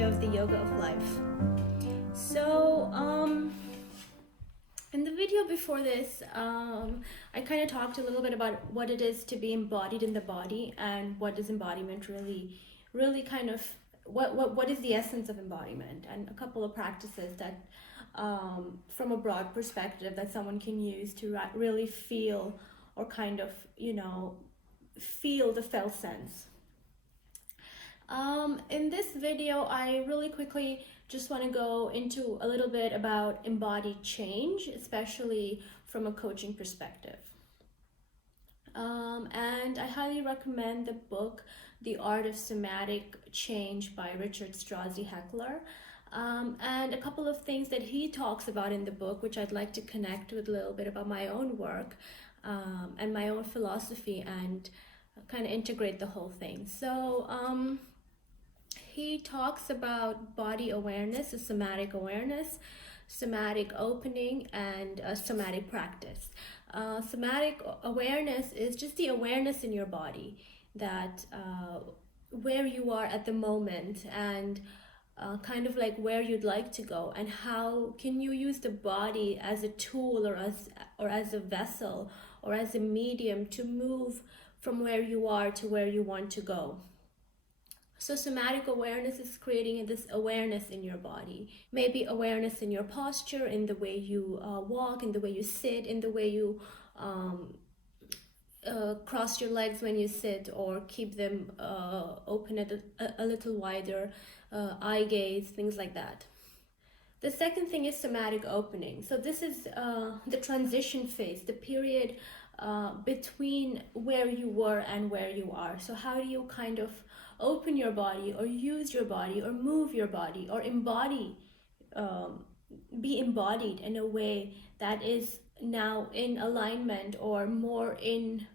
video of the Yoga of Life. So, in the video before this, I kind of talked a little bit about what it is to be embodied in the body and what does embodiment really kind of, what is the essence of embodiment, and a couple of practices that, from a broad perspective, that someone can use to really feel or kind of, feel the felt sense. In this video, I really quickly just want to go into a little bit about embodied change, especially from a coaching perspective. And I highly recommend the book, The Art of Somatic Change by Richard Straussy Heckler. And a couple of things that he talks about in the book, which I'd like to connect with a little bit about my own work and my own philosophy, and kind of integrate the whole thing. So, he talks about body awareness, a somatic awareness, somatic opening, and a somatic practice. Somatic awareness is just the awareness in your body that where you are at the moment, and kind of like where you'd like to go, and how can you use the body as a tool or as a vessel or as a medium to move from where you are to where you want to go. So somatic awareness is creating this awareness in your body. Maybe awareness in your posture, in the way you walk, in the way you sit, in the way you cross your legs when you sit, or keep them open at a little wider, eye gaze, things like that. The second thing is somatic opening. So this is the transition phase, the period between where you were and where you are. So how do you kind of open your body, or use your body, or move your body, or embody, be embodied in a way that is now in alignment, or more in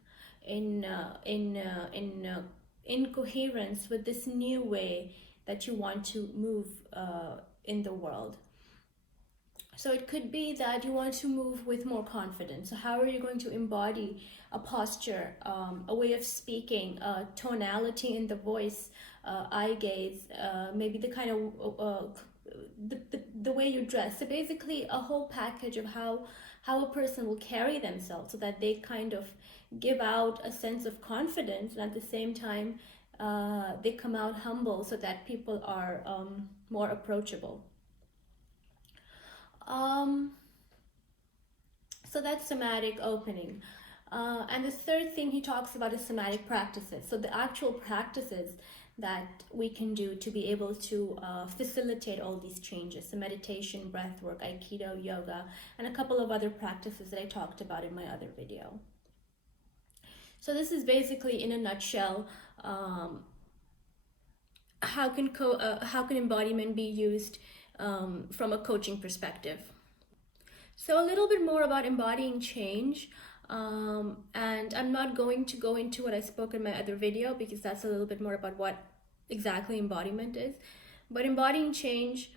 coherence with this new way that you want to move in the world. So it could be that you want to move with more confidence. So how are you going to embody a posture, a way of speaking, tonality in the voice, eye gaze, maybe the kind of the way you dress. So basically a whole package of how a person will carry themselves, so that they kind of give out a sense of confidence, and at the same time they come out humble, so that people are more approachable. So that's somatic opening. And the third thing he talks about is somatic practices. So the actual practices that we can do to be able to facilitate all these changes. So meditation, breath work, aikido, yoga, and a couple of other practices that I talked about in my other video. So this is basically, in a nutshell, how can embodiment be used from a coaching perspective. So a little bit more about embodying change, and I'm not going to go into what I spoke in my other video, because that's a little bit more about what exactly embodiment is. But embodying change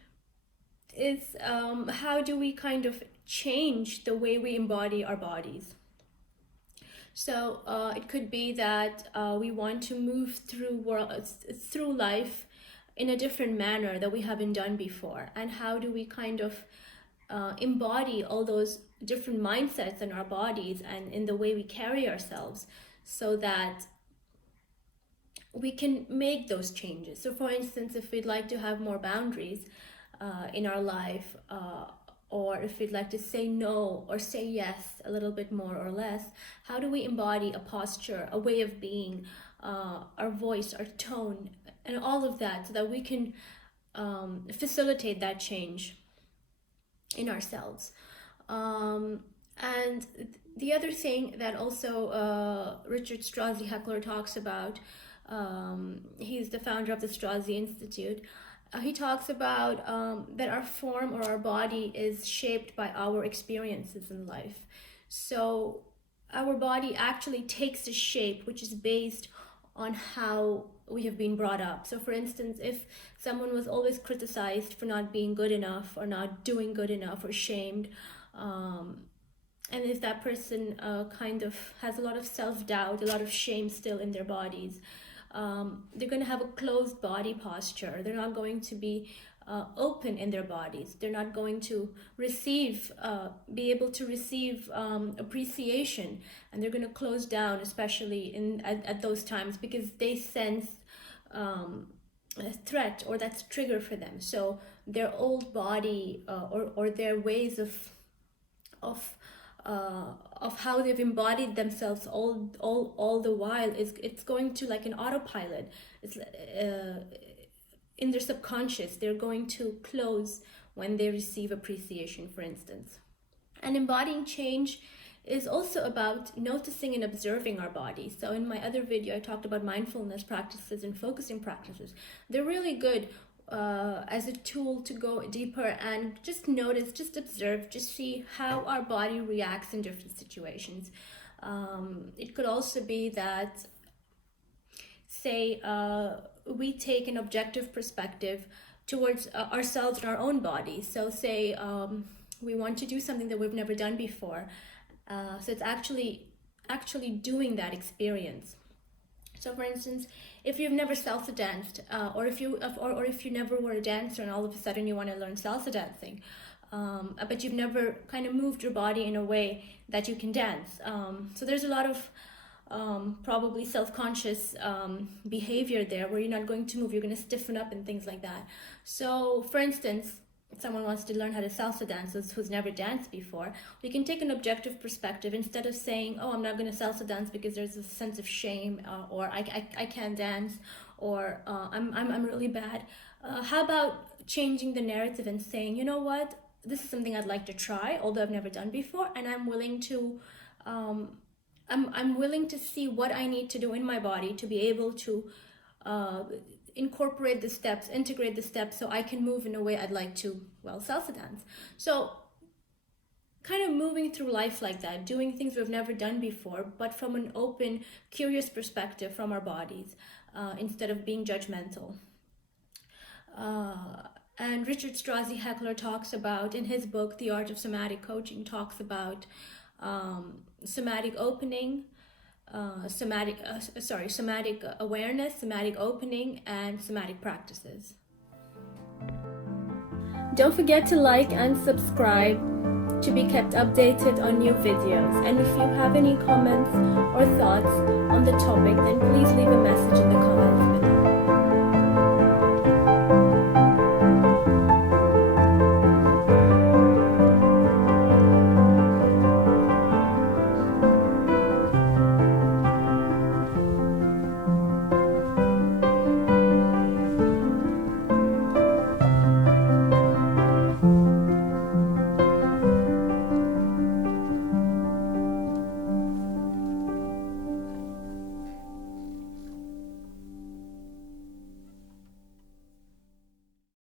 is how do we kind of change the way we embody our bodies. So it could be that we want to move through life in a different manner that we haven't done before, and how do we kind of embody all those different mindsets in our bodies and in the way we carry ourselves, so that we can make those changes. So for instance, if we'd like to have more boundaries in our life, or if we'd like to say no or say yes a little bit more or less, how do we embody a posture, a way of being, our voice, our tone, and all of that, so that we can facilitate that change in ourselves. And the other thing that also Richard Straussy Heckler talks about, he's the founder of the Straussy Institute. He talks about that our form, or our body, is shaped by our experiences in life. So our body actually takes a shape which is based on how we have been brought up. So for instance, if someone was always criticized for not being good enough, or not doing good enough, or shamed, and if that person kind of has a lot of self-doubt, a lot of shame still in their bodies, they're going to have a closed body posture. They're not going to be open in their bodies. They're not going to be able to receive appreciation, and they're going to close down, especially at those times, because they sense a threat, or that's a trigger for them. So their old body or their ways of how they've embodied themselves all the while it's going to, like an autopilot. It's in their subconscious, they're going to close when they receive appreciation, for instance. And embodying change is also about noticing and observing our body. So in my other video, I talked about mindfulness practices and focusing practices. They're really good as a tool to go deeper and just notice, just observe, just see how our body reacts in different situations. It could also be that, say, we take an objective perspective towards ourselves and our own body. So say we want to do something that we've never done before. So it's actually doing that experience. So for instance, if you've never salsa danced, or if you never were a dancer and all of a sudden you want to learn salsa dancing, but you've never kind of moved your body in a way that you can dance. So there's a lot of probably self-conscious behavior there where you're not going to move, you're going to stiffen up and things like that. So for instance, if someone wants to learn how to salsa dance who's never danced before, we can take an objective perspective. Instead of saying, oh, I'm not going to salsa dance because there's a sense of shame, or I can't dance, or I'm really bad, how about changing the narrative and saying, you know what, this is something I'd like to try, although I've never done before, and I'm willing to I'm willing to see what I need to do in my body to be able to incorporate the steps, integrate the steps, so I can move in a way I'd like to, well, salsa dance. So kind of moving through life like that, doing things we've never done before, but from an open, curious perspective from our bodies, instead of being judgmental. And Richard Straussy Heckler talks about, in his book, The Art of Somatic Coaching, talks about somatic opening, somatic awareness, somatic opening, and somatic practices. Don't forget to like and subscribe to be kept updated on new videos. And if you have any comments or thoughts on the topic, then please leave a message in the comments below.